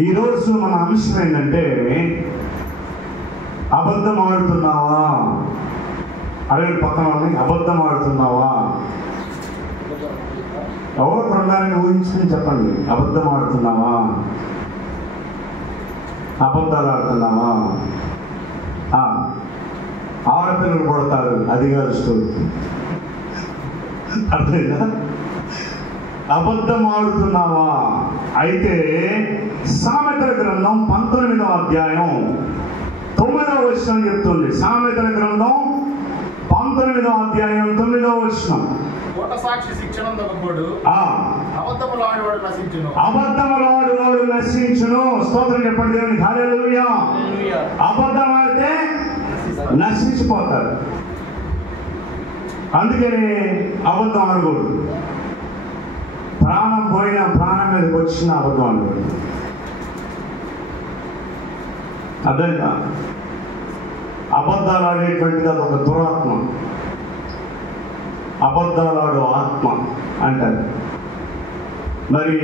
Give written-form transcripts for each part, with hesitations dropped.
ఈరోజు మన అంశం ఏంటంటే, అబద్ధం ఆడుతున్నావా? అదే పక్కన వాళ్ళని అబద్ధం ఆడుతున్నావా? ఎవరు ఉన్నారని ఊహించుకుని చెప్పండి. అబద్ధం ఆడుతున్నావా? అబద్ధాలు ఆడుతున్నావా? ఆడపిల్లలు పడతారు, అది కాదు స్టోరీ. అర్థమైందా? అబద్ధం ఆడుతున్నావా? అయితే సామెతల గ్రంథం 19వ అధ్యాయం 9వ వచనం చెప్తుంది. సామెతల గ్రంథం 19వ అధ్యాయం 9వ వచనం. సాక్షి శిక్షణందొకడు అబద్ధములాడువాడు నశించును. అబద్ధములాడువాడు నశించును. స్తోత్రం చెప్పండి దేవునికి. హల్లెలూయా. అబద్ధం ఆడితే నశించిపోతారు. అందుకని అబద్ధం ఆడకూడదు. ప్రాణం పోయినా, ప్రాణం మీదకి వచ్చిన అబద్ధం ఆడకూడదు. అర్థంగా అబద్ధాలు ఆడేటువంటిది అదొక దురాత్మ. అబద్ధాలాడు ఆత్మ అంటారు. మరి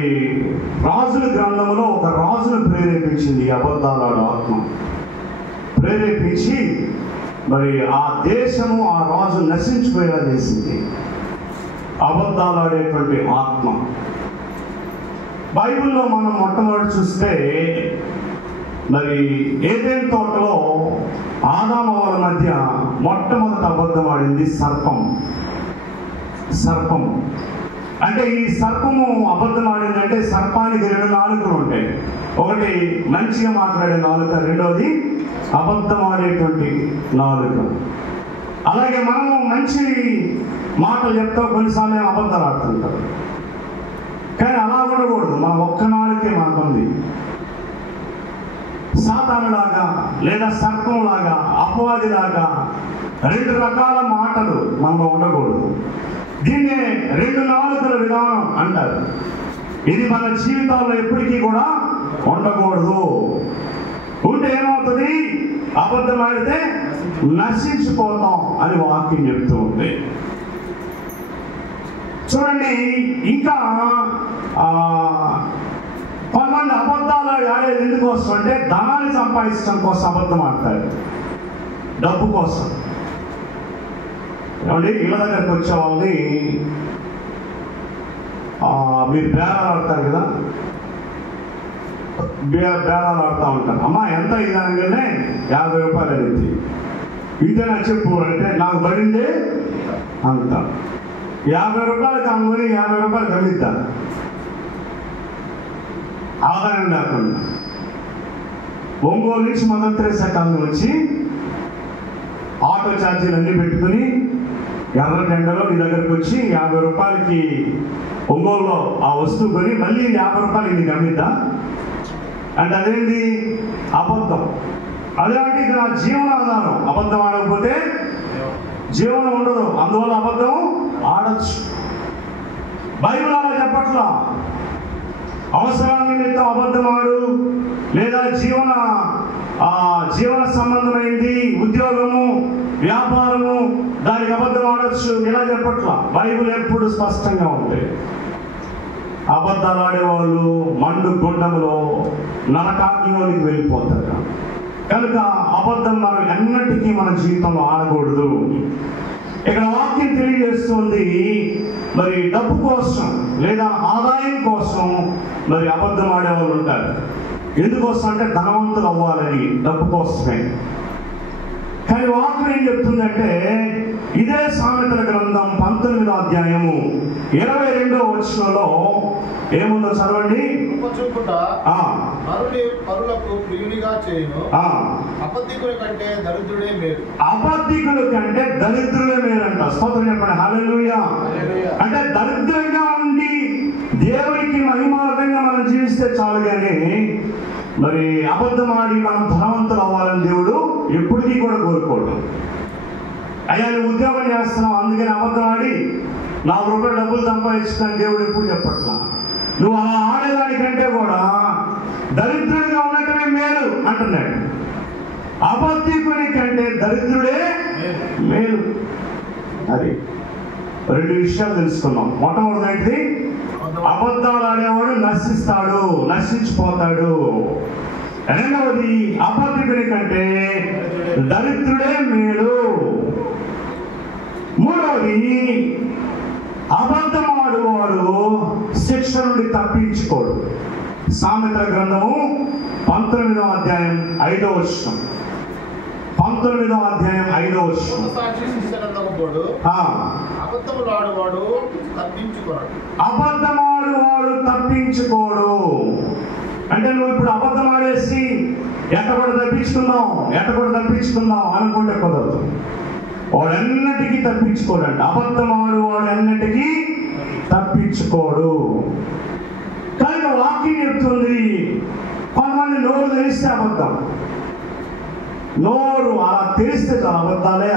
రాజుల గ్రంథంలో ఒక రాజును ప్రేరేపించింది అబద్ధాలాడు ఆత్మ. ప్రేరేపించి మరి ఆ దేశము, ఆ రాజు నశించిపోయేలా చేసింది అబద్ధాలాడేటువంటి ఆత్మ. బైబిల్లో మనం మొట్టమొదటి చూస్తే, మరి ఏదెన్ తోటలో ఆదాము వాళ్ళ మధ్య మొట్టమొదటి అబద్ధం ఆడింది సర్పం. సర్పం అంటే, ఈ సర్పము అబద్ధం ఆడిందంటే సర్పానికి 2 నాలుకలు ఉంటాయి. ఒకటి మంచిగా మాట్లాడే నాలుక, రెండోది అబద్ధం ఆడేటువంటి నాలుక. అలాగే మనము మంచి మాటలు చెప్తాం, కొన్నిసార్లు అబద్ధాలు ఆడుతుంటాం. కానీ అలా ఉండకూడదు. మన ఒక్క నాలుకే మనకుంది. సాతానులాగా లేదా సర్పంలాగా, అపవాదిలాగా 2 రకాల మాటలు మనలో ఉండకూడదు. దీన్నే 2 నాలుకల విధానం అంటారు. ఇది మన జీవితాల్లో ఎప్పటికీ కూడా ఉండకూడదు. ఉంటే ఏమవుతుంది? అబద్ధం ఆడితే నశించిపోతాం అని వాక్యం చెప్తూ ఉంది. చూడండి, ఇంకా కొంతమంది అబద్ధాలు ఆడేది ఎందుకోసం అంటే, ధనాన్ని సంపాదించడం కోసం అబద్ధం ఆడతారు, డబ్బు కోసం. ఏమండి, ఇళ్ళ దగ్గరకు వచ్చే వాళ్ళని మీరు బేరాలు ఆడతారు కదా, బేరాలు ఆడుతూ ఉంటారు. అమ్మా ఎంత ఇదనగానే 50 రూపాయలు అనేది. ఇంతేనా చెప్పు అంటే, నాకు పడిందే అంత. 50 రూపాయలకి అమ్ముకొని 50 రూపాయలు కమిద్దా, ఆదాయం లేకుండా. ఒంగోలు నుంచి మదర్ తెరెసా కాలనీ వచ్చి ఆటో ఛార్జీలు అన్నీ పెట్టుకుని ఎర్రటెండలో నీ దగ్గరకు వచ్చి 50 రూపాయలకి ఒంగోలులో ఆ వస్తువు కొని మళ్ళీ 50 రూపాయలకి నీకు అమ్మిద్దా అంటే అదేంటి? అబద్ధం. అదేంటి? ఇది నా జీవనాధారం. అబద్ధం ఆడకపోతే జీవనం ఉండదు. అందువల్ల అబద్ధం ఆడచ్చు. బైబిల్ అలా చెప్పట్లా. అవసరాల నిమిత్తం అబద్ధం ఆడు, లేదా జీవన సంబంధమైంది ఉద్యోగము, వ్యాపారము, దానికి అబద్ధం ఆడచ్చు, ఇలా చెప్పట్లా. బైబిల్ ఎప్పుడు స్పష్టంగా ఉంది. అబద్ధాలు ఆడేవాళ్ళు మండు గుండంలో నరకాగ్నిలోనికి వెళ్ళిపోతారు. కనుక అబద్ధం మనం ఎన్నటికీ మన జీవితంలో ఆడకూడదు. ఇక్కడ వాక్యం తెలియజేస్తుంది, మరి డబ్బు కోసం లేదా ఆదాయం కోసం మరి అబద్ధం ఆడేవాళ్ళు ఉంటారు. ఎందుకోసం అంటే ధనవంతులు అవ్వాలని, డబ్బు కోసమే. కానీ వాక్యం ఏం చెప్తుందంటే, ఇదే సామెతల గ్రంథం 19వ అధ్యాయము 22వ వచనంలో ఏముందో చదవండి. అబద్ధికుల కంటే దరిద్రుడే మేలు. అబద్ధికుల కంటే దరిద్రులే మేలంట. స్తోత్రం చెప్పండి. హల్లెలూయా. అంటే దరిద్రంగా ఉండి దేవునికి మహిమార్థంగా మనం జీవిస్తే చాలు, కానీ మరి అబద్ధం ఆడి మనం ధనవంతులు అవ్వాలని దేవుడు ఎప్పటికీ కూడా కోరుకోడు. అయ్యా నువ్వు ఉద్యోగం చేస్తున్నావు, అందుకని అబద్ధం ఆడి 4 రూపాయలు డబ్బులు సంపాదించుతాను దేవుడు ఎప్పుడు చెప్పట్లా. నువ్వు అలా ఆడేదానికంటే కూడా దరిద్రుడిగా ఉండటమే మేలు అంటున్నాడు. అబద్ధికుని కంటే దరిద్రుడే మేలు. అది 2 విషయాలు తెలుసుకున్నాం. మొట్టమొదటిది అబద్ధాలు ఆడేవాడు నశిస్తాడు, నశించిపోతాడు. రెండవది, అబద్ధికుని కంటే దరిద్రుడే మేలు. మూడవది, అబద్ధమాడువాడు శిక్ష నుండి తప్పించుకోడు. సామెతల గ్రంథము 19వ అధ్యాయం 5వ వచనం. 19వ అధ్యాయం 5వ వచనం. అబద్ధమాడువాడు తప్పించుకోడు. అంటే నువ్వు ఇప్పుడు అబద్ధం ఆడేసి ఎట్టబడి తప్పించుకుందాం అనుకుంటే కుదరదు. వాడు ఎన్నటికీ తప్పించుకోడంట. అబద్ధమాడు వాడు ఎన్నటికీ తప్పించుకోడు. కనుక వాక్యం చెప్తుంది, కొంతమంది నోరు తెరిస్తే అబద్ధం, నోరు అలా తెరిస్తే అబద్ధాలే.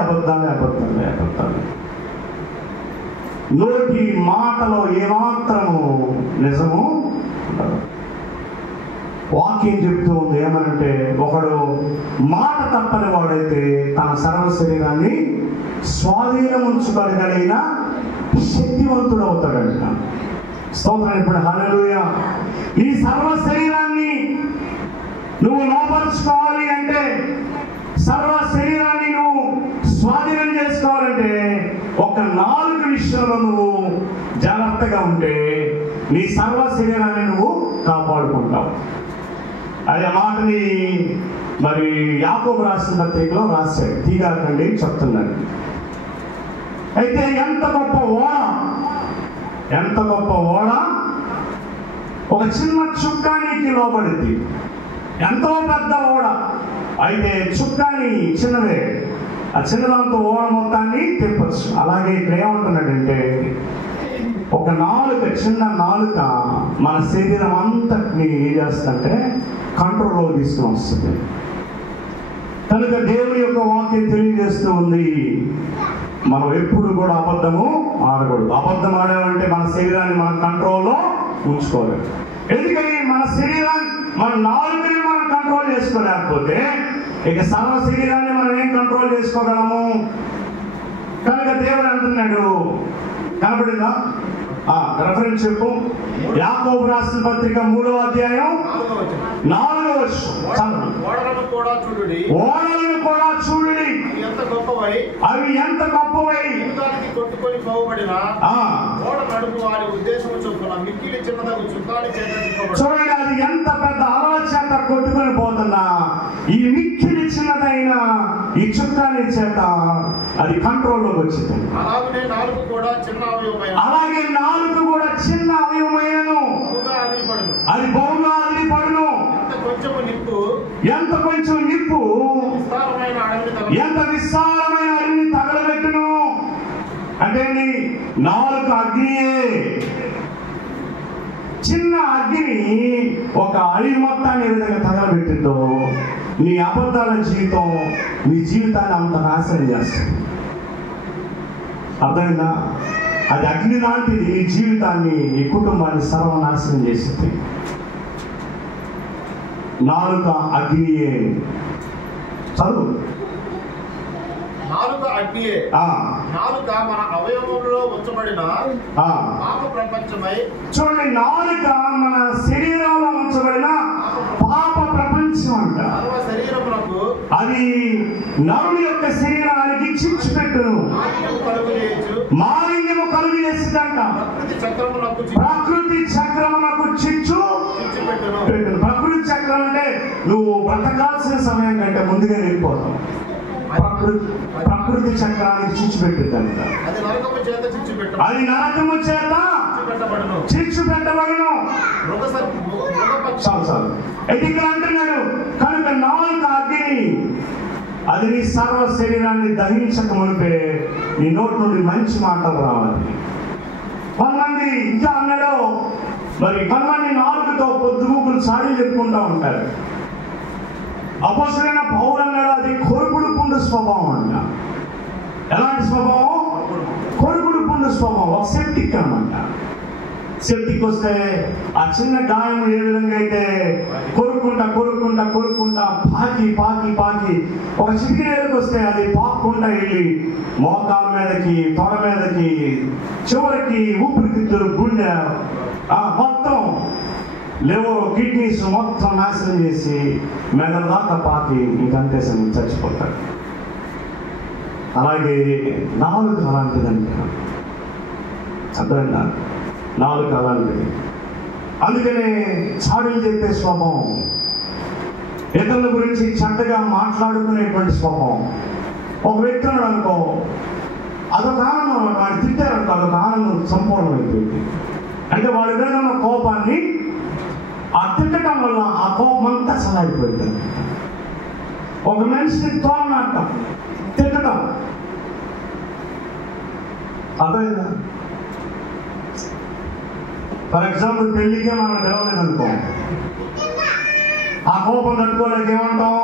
నోటి మాటలో ఏమాత్రము నిజము ఉండదు. వాక్యం చెప్తూ ఉంది ఏమనంటే, ఒకడు మాట తప్పని వాడైతే తన సర్వ శరీరాన్ని స్వాధీనం ఉంచుకోగలిగిన శక్తివంతుడు అవుతాడంట. స్తోత్రం. ఇప్పుడు హల్లెలూయా. ఈ సర్వ శరీరాన్ని నువ్వు లోపరుచుకోవాలి అంటే, సర్వ శరీరాన్ని నువ్వు స్వాధీనం చేసుకోవాలంటే, ఒక 4 విషయంలో నువ్వు జాగ్రత్తగా ఉంటే నీ సర్వ శరీరాన్ని నువ్వు కాపాడుకుంటావు. అదే మాటని మరి యాకోబు రాసిన పత్రికలో రాశాడు. తీగాకండి చెప్తున్నాడు. అయితే ఎంత గొప్ప ఓడ ఒక చిన్న చుక్కానికి లోబడింది. ఎంతో పెద్ద ఓడ అయితే చుక్కాని చిన్నదే, ఆ చిన్నదాంతో ఓడ మొత్తాన్ని తిప్పచ్చు. అలాగే ఇక్కడ ఏమంటున్నాడంటే, ఒక నాలుక, చిన్న నాలుక మన శరీరం అంతటిని ఏం చేస్తుందంటే కంట్రోల్లో తీసుకుని వస్తుంది. కనుక దేవుని యొక్క వాక్యం తెలియజేస్తూ ఉంది, మనం ఎప్పుడు కూడా అబద్ధము ఆడకూడదు. అబద్ధం ఆడామంటే మన శరీరాన్ని మనం కంట్రోల్లో ఉంచుకోలేదు. ఎందుకని మన శరీరాన్ని, మన నాలుగుని మనం కంట్రోల్ చేసుకోలేకపోతే ఇక సర్వ శరీరాన్ని మనం ఏం కంట్రోల్ చేసుకోగలము? కనుక దేవుడు అంటున్నాడు, కనబడిందా? రెఫరెన్స్ చెప్పు. యాకోబు రాసిన పత్రిక 3వ అధ్యాయం 4వ వచనం. ఓడలను కూడా చూడుడి, అవి ఎంత గొప్పవై కొట్టుకొని పోబడిన ఓడ నడుపు వారి ఉద్దేశము చొప్పున మిక్కిలి చిన్నదగు చుక్కాని చేత. చూడండి, అది ఎంత పెద్ద అలల చేత కొట్టుకొని పోతున్నా ఈ మిక్కిలి చిన్నదైన ఈ చుక్కాని చేత అది కంట్రోల్లోకి వచ్చింది. అలాగే నాలుగు కూడా చిన్న అవయవమైన, అది బహుగా అదిరిపడును. ఎంత కొంచెం నిప్పు ఎంత విస్తారమైన అడవిని తగలబెట్టును. అంటే నాలుగు అగ్నియే. చిన్న అగ్ని ఒక అడవి మొత్తాన్ని ఏ విధంగా తగలబెట్టిందో నీ అబద్ధాల జీవితం నీ జీవితాన్ని అంత నాశనం చేస్తుంది. అర్థమైందా? అది అగ్ని లాంటిది. నీ జీవితాన్ని, నీ కుటుంబాన్ని సర్వనాశనం చేసింది. నాలుక అగ్నియే. చదువు. నాలుక అగ్నియే. నాలుక మన అవయవంలో ఉంచబడిన పాప ప్రపంచమై. చూడండి, నాలుక మన శరీరంలో ఉంచబడిన పాప ప్రపంచం అంట. శరీరమునకు అది నరుని యొక్క శరీరానికి చిచ్చు పెట్టును, మాలిన్యము కలుగు చేసిందంట. ప్రకృతి చక్రమునకు చిచ్చు పెట్టును. ప్రకృతి చక్రం అంటే నువ్వు బ్రతకాల్సిన సమయం కంటే ముందుగా వెళ్ళిపోతావు. ప్రకృతి చక్రానికి చిచ్చు పెట్టిందంట. అది నరకము చేత చిచ్చు పెట్టబడును. చాలు ఇక్కడ అంటున్నాడు, కనుక నాలుక అగ్ని, అది నీ సర్వ శరీరాన్ని దహించక మునిపే నీ నోటి నుండి మంచి మాటలు రావాలి. కొంతమంది ఇంకా అన్నాడు, మరి కొంతమంది నాలుగుతో పొద్దుగూకులు చాడీలు చెప్పుకుంటూ ఉంటారు. అపోస్తలుడైన పౌలు అన్నాడు, అది కొరుకుడు పుండు స్వభావం అంట. ఎలాంటి స్వభావం? కొరుకుడు పుండు స్వభావం. ఒక సెప్టిక్ అనమాట. సెప్టిక్ వస్తే ఆ చిన్న గాయం ఏ విధంగా అయితే కొరుక్కుంటా పాకి ఒక చిటికేలకు వస్తే అది పాక్కుంటా వెళ్ళి మోకాల మీదకి, తొడ మీదకి, చివరికి ఊపిరితిత్తులు, గుండె మొత్తం లివర్ కిడ్నీస్ మొత్తం నాశనం చేసి మెదడు దాకా పాకి ఇంకంతే చచ్చిపోతాడు. అలాగే నాలుగు అలాంటిదండి, అర్థమైందా? నాలుగు అలాంటిది. అందుకనే చాడీలు చెప్పే స్వభావం, ఇతరుల గురించి చెడ్డగా మాట్లాడుకునేటువంటి స్వభావం. ఒక వ్యక్తి ఉన్నాడు అనుకో, అదొక ఆనందం అనమాట. వాడు తిట్టారనుకో, అదొక ఆనందం సంపూర్ణమైపోయింది. అంటే వాడి మీద ఉన్న కోపాన్ని ఆ తిట్టడం వల్ల ఆ కోపం అంతా చల్లారిపోయింది. ఒక మనిషిని తోలనాటం, తిట్టడం, అర్థమైందా? ఫర్ ఎగ్జాంపుల్ పెళ్లికే మనం తెలవలేదనుకో, ఆ కోపం తట్టుకోలేక ఏమంటాం?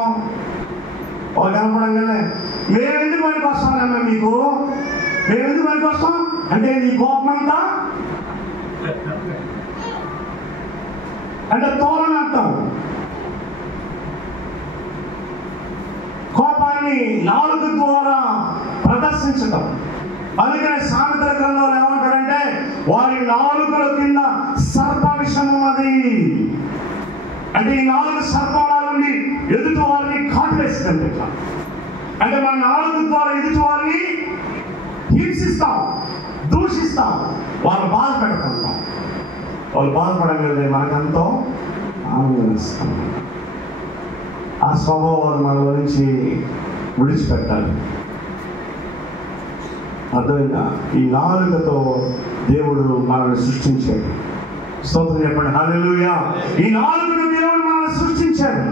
ఒక కనపడంగానే మేమెందుకు పనికి వస్తామన్నా మీకు, మేమెందుకు పనికి వస్తాం అంటే నీ కోపం అంతా అంటే తోలని అర్థం. కోపాన్ని నాలుగు ద్వారా ప్రదర్శించటం. అందుకనే సామెతల గ్రంథంలో ఏమంటాడంటే వారి నాలుగుల కింద సర్ప విషం ఉన్నది. అంటే ఈ నాలుగు సర్పాల నుండి ఎదుటి వారిని కాటు వేస్తుంది. అంటే మన నాలుగు ద్వారా ఎదుటి వారిని హింసిస్తాం, దూషిస్తాం, వాళ్ళు బాధ పెడుతుంటాం. వాళ్ళు బాధపడగలిగే మనకెంతో ఆనందం ఇస్తాం. ఆ స్వభావాలు మన గురించి విడిచిపెట్టాలి. అర్థమైందా? ఈ నాలుగుతో దేవుడు మనల్ని సృష్టించాడు. స్తోత్రం చెప్పండి, హల్లెలూయా. ఈ నాలుగును దేవుడు మనల్ని సృష్టించాడు.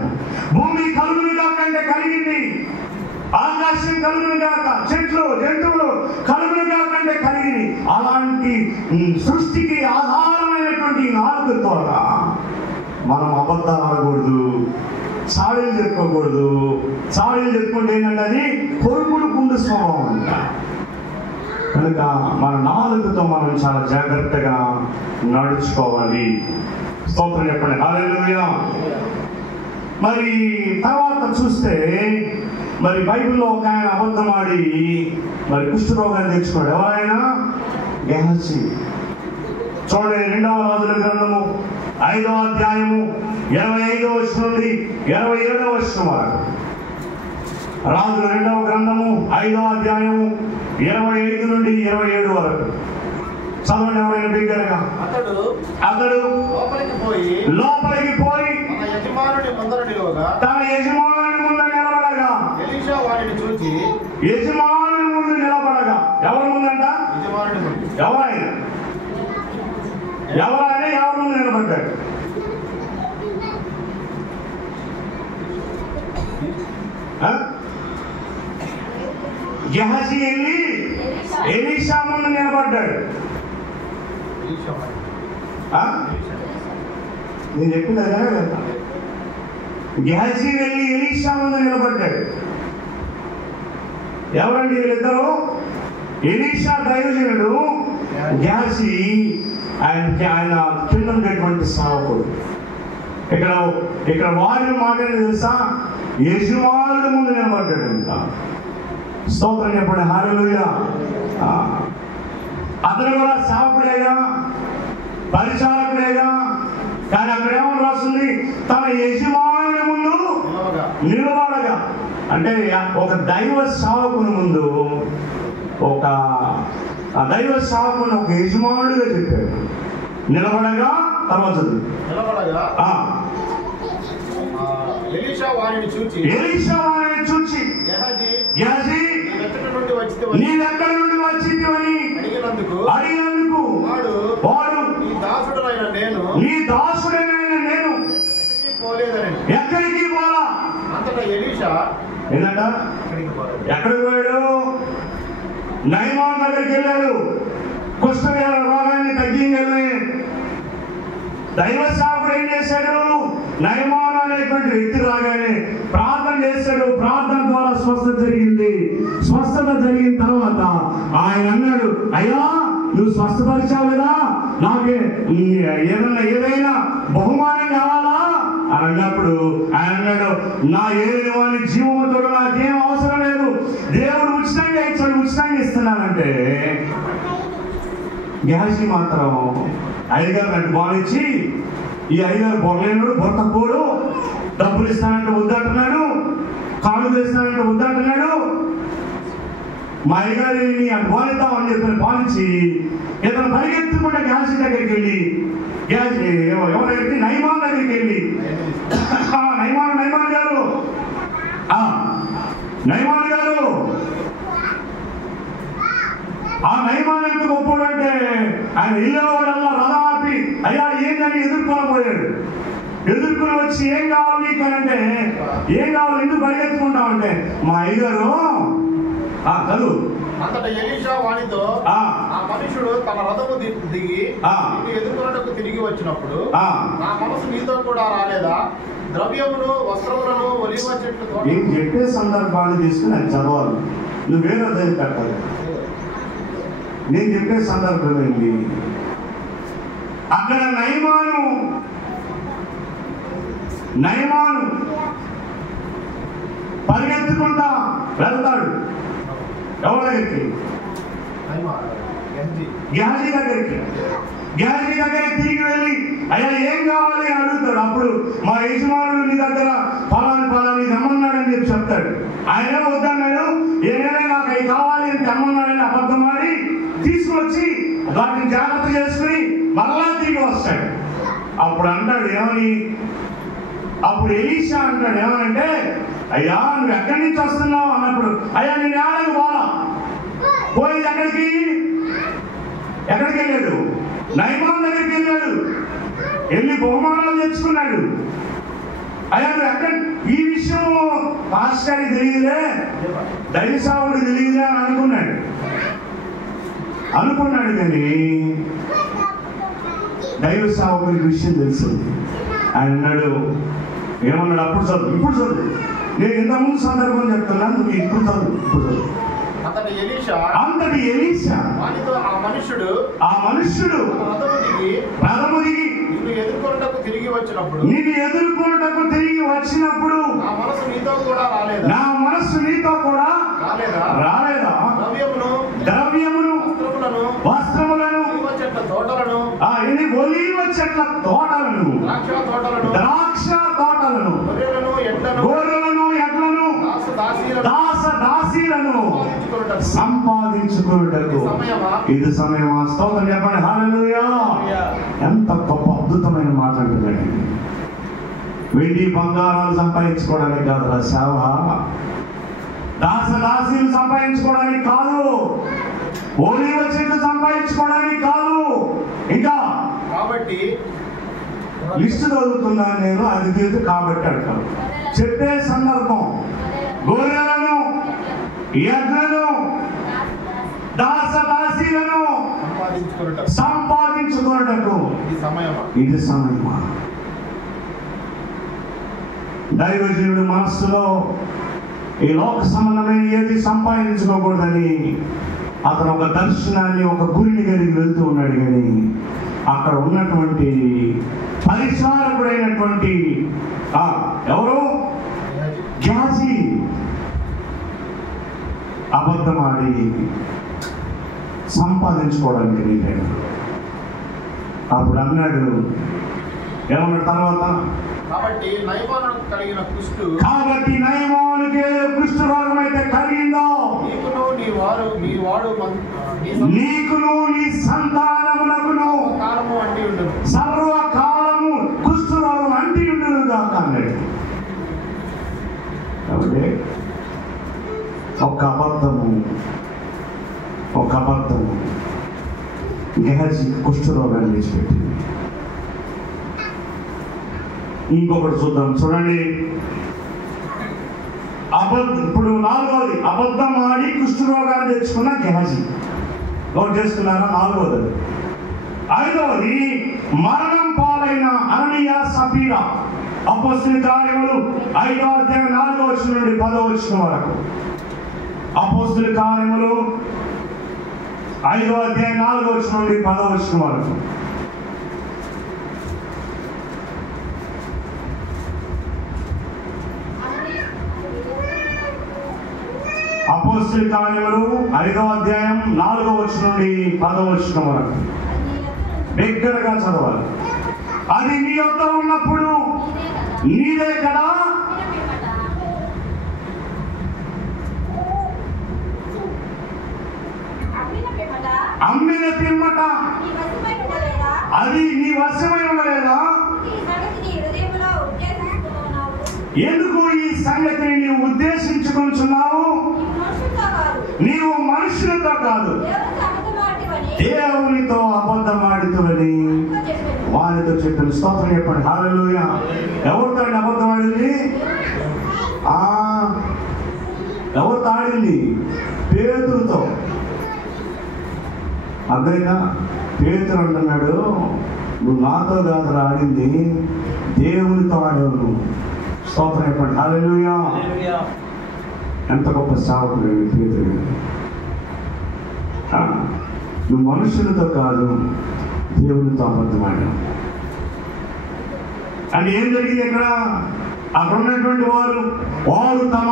భూమి కలుగును కాకంటే కలిగింది, ఆకాశం కలుగును కాక, చెట్లు జంతువులు కలుగును కాకంటే కలిగింది. అలాంటి సృష్టికి ఆధారమైనటువంటి ఈ నాలుగు ద్వారా మనం అబద్ధాలు ఆడకూడదు, చాడీలు చెప్పుకోకూడదు. చాడీలు చెప్పుకుంటే ఏంటంటే అది కొరుకుడు కుండు స్వభావం అంట. కనుక మన నాలుగుతో మనం చాలా జాగ్రత్తగా నడుచుకోవాలి. స్తోత్రం చెప్పండి, హల్లెలూయా. మరి తర్వాత చూస్తే మరి బైబిల్లో ఒక ఆయన అబద్ధం ఆడి మరి కుష్ఠరోగాన్ని తెచ్చుకున్నాడు. ఎవరైనా? గెహజీ. చూడండి, 2వ రాజుల గ్రంథము 5వ అధ్యాయము 25వ వచనం నుండి 27వ వచనం వరకు. రాజుల 2వ గ్రంథము 5వ అధ్యాయము 25 నుండి 27 వరకు చదవండి. ఎవరైనా బిగ్గరగా. అతడు లోపలికి పోయి తన యజమానుని ముందర నిలబడగా ఎలీషా వాడిని చూచి, యజమానుని ముందు నిలబడగా, ఎవరి ముందంట? ఎవరైనా ఎవరి ముందు నిలబడ్డాడు? గెహజీ వెళ్ళి ఎలీషా ముందు నిలబడ్డాడు. నేను చెప్పింది అదే కదా. గెహజీ వెళ్ళి ఎలీషా ముందు నిలబడ్డాడు. ఎవరండి వీళ్ళిద్దరు? ఎలీషా దైవజనుడు, గెహజీ ఆయన కింద ఉండేటువంటి సేవకుడు. ఇక్కడ వారి మాట తెలుసా? యజమానుల ముందు నిలబడ్డాడు. ఇంకా స్తోత్రం చెప్పండి, హల్లెలూయా. అతను కూడా సేవకుడేగా, పరిచారకుడేగా. కానీ అక్కడ ఏమని రాస్తుంది? తన యజమానుల ముందు నిలబడగా. అంటే ఒక దైవ సేవకుని ముందు ఒక దైవ సేవకుని ఒక యజమానుడిగా చెప్పాడు. నిలబడగా తర్వాత ఎలీషా వారిని చూచి గెహజీ నీవెక్కడి నుండి వచ్చితివని అడిగినందుకు వాడు నీ దాసుడైన నేను ఎక్కడికి పోలా. అంతటా ఎలీషా ఏంటంట? ఎక్కడికి పోయాడు? నయమాన్ దగ్గరికి వెళ్ళాడు. కుష్ఠవ్యాధి రోగాన్ని తగ్గించగలే దైవ సేవకుడు ఏం చేశాడు? నయమాన్ అనేటువంటి వ్యక్తి రాగానే ప్రార్థన చేశాడు. ప్రార్థన ద్వారా స్వస్థత జరిగింది. స్వస్థత జరిగిన తర్వాత ఆయన అన్నాడు, అయ్యా నువ్వు స్వస్థపరిచావు కదా, నాకే ఏదైనా బహుమానం కావాలా అని అన్నప్పుడు ఆయన అన్నాడు, నా ఏలిన వాని జీవముతో నాకేం అవసరం లేదు, దేవుడు ఉచితంగా ఇచ్చాడు, ఉచితంగా ఇస్తున్నానంటే గెహజీ మాత్రం అయ్యగారు నాకు బానిచ్చి ఈ అయ్యగారు బొరలేనుడు బొరతపోడు, డబ్బులు ఇస్తానంటే వద్దంటున్నాడు, కాళ్ళు ఇస్తానంటే వద్దంటున్నాడు. మా అయ్యగారిని బానిద్దామని చెప్పి బానిచ్చి ఇతను పరిగెత్తుకుంటే గ్యాస్ దగ్గరికి వెళ్ళి ఎవరి దగ్గరికి నైమాన్ దగ్గరికి వెళ్ళి నైమాన్ గారు ఆ నైమాన్ ఎంత గొప్పడు అంటే ఆయన ఇల్లేవాడల్లా రథం ఆపి అయ్యా ఏంటని ఎదుర్కొనబోయాడు. ఎదుర్కొని వచ్చి ఏం కావాలి నీకు అంటే, ఏం కావాలి ఎందుకు పరిగెత్తుకుంటామంటే మా అయ్యగారు చదువు. అంతటా ఎలీషా వానితో ఆ మనుషుడు తన రథము దిగి ఎదుర్కొన్నటకు తిరిగి వచ్చినప్పుడు నా మనసు నీతో కూడా రాలేదా? ద్రవ్యమును వస్త్రములను ఒలీవ చెట్లు నేను చెప్పే సందర్భాన్ని తీసుకుని అది చదవాలి, నువ్వు వేరే చదివి పెట్టాలి. నేను చెప్పే సందర్భం ఏంటి, అక్కడ నయమాను పరిగెత్తుకుంటా వెళ్తాడు. ఎవరి దగ్గరికి? గ్యాజీ దగ్గరికి తిరిగి వెళ్ళి అయ్యా ఏం కావాలి అని అడుగుతాడు. అప్పుడు మా యజమానుడు నీ దగ్గర ఫలాని తెమ్మన్నాడని చెప్పి చెప్తాడు. ఆయన వద్దన్నాడు, ఏదైనా నాకు అవి కావాలి అని తెమ్మన్నాడని అబద్ధం ఆడి తీసుకొచ్చి వాటిని జాగ్రత్త చేసుకుని మరలా తిరిగి వస్తాడు. అప్పుడు అంటాడు ఏమని, అప్పుడు ఎలీషా అంటాడు ఏమనంటే, అయ్యా నువ్వు ఎక్కడి నుంచి వస్తున్నావు అన్నప్పుడు, అయ్యా నేను ఏడాది పోయేది ఎక్కడికి వెళ్ళాడు? నయమాన్ దగ్గరికి వెళ్ళాడు, వెళ్ళి బహుమానాలు తెచ్చుకున్నాడు. అయ్యా నువ్వు ఎక్కడ, ఈ విషయం పాస్టర్కి తెలియదులే, దైవసావుడికి తెలియదులే అని అనుకున్నాడు కానీ దైవ సావుకుడికి విషయం తెలుస్తుంది. ఆయన అన్నాడు, ఏమన్నాడు? అప్పుడు చదువు, ఇప్పుడు చదువు. నేను ఇంతకుముందు సందర్భం చెప్తున్నాను, నువ్వు ఇప్పుడు చదువు. అంతటి ఎలీషా ఆ మనుష్యుడు రథము దిగి నిన్ను ఎదుర్కొన్నటకు తిరిగి వచ్చినప్పుడు నా మనసు నీతో కూడా రాలేదా? ద్రవ్యమును వస్త్రములను ఒలీవ చెట్ల తోటలను ద్రాక్ష తోటలను గొర్రెలను ఎడ్లను దాసీలను సంపాదించుకున్నటకు ఇది సమయమా? స్తోత్రం చెప్పండి. హల్లెలూయా. ఎంత గొప్ప అద్భుతమైన మాట అంటున్నాడు. వెండి బంగారాలు సంపాదించుకోవడానికి కాదురా సేవ, దాసీలు సంపాదించుకోవడానికి కాదు, ఒలీవ చెట్లు సంపాదించుకోవడానికి కాదు. ఇంకా కాబట్టి లిస్టు చదువుతున్నాను నేను, అది తీరు కాబట్టి అంటాను. చెప్పే సందర్భం గొర్రెలను ఎడ్లను దాసీలను సంపాదించుకున్నటకు ఇది సమయమా? దైవజనుడు మనస్సులో ఈ లోక సంబంధమైన ఏది సంపాదించుకోకూడదని అతను ఒక దర్శనాన్ని, ఒక గురిని కలిగి వెళ్తూ ఉన్నాడు. కానీ అక్కడ ఉన్నటువంటి పరిచారకుడైనటువంటి ఎవరు? గ్యాజీ అబద్ధమాడి సంపాదించుకోవడానికి వెళ్ళాడు. అప్పుడు అన్నాడు, ఏమన్నాడు తర్వాత? కాబట్టి నయమానుకి కుష్టు రోగం అయితే కలిగిందో నీకును నీ సంతానములకును సర్వకాలము కుష్టు రోగం అంటి ఉండును గాక అన్నాడు. కాబట్టి ఒక అబద్ధము గెహజీ కుష్టు రోగాన్ని విడిచిపెట్టింది. ఇంకొకటి చూద్దాం, చూడండి. ఇప్పుడు 4వది అబద్ధం ఆడి కుష్ఠరోగాన్ని తెచ్చుకున్న గెహజీ. నోట్ చేసుకున్నారా? 4వది. 5వది మరణం పాలైన అననీయ సఫీరా. అపోస్తలుల కార్యములు 5వ అధ్యాయం 4వ వచనం నుండి 10వ వచనం వరకు. అపోస్తలుల కార్యములు 5వ అధ్యాయం 4వ వచనం నుండి 10వ వచనం వరకు. అపోస్తలుల కార్యములు 5వ అధ్యాయం 4వ వచనం నుండి 10వ వచనం వరకు. బిగ్గరగా చదవాలి. అది నీ వద్ద ఉన్నప్పుడు నీదే కదా అమ్మిన పిమ్మట అది నీ వశమై ఉండలేదా? ఎందుకు ఈ సంగతిని నీవు ఉద్దేశించుకుంటున్నావు? నీవు మనుషులతో కాదు దేవునితో అబద్ధమాడుతువని వారితో చెప్పిన. స్తోత్రం చెప్పండి. హల్లెలూయా. ఎవరితో అబద్ధం ఆడింది? ఎవరితో ఆడింది? పేతురుతో. అర్థమైనా? పేతురు అంటున్నాడు, నువ్వు నాతో కాదు ఆడింది, దేవునితో ఆడావు నువ్వు. స్తోత్రం చెప్పండి. హల్లెలూయా. ఎంత గొప్ప సేవకుడు పేతురు. నువ్వు మనుషులతో కాదు దేవునితో అబద్ధమాడావు. అని ఏం జరిగింది ఇక్కడ? అక్కడ ఉన్నటువంటి వారు తమ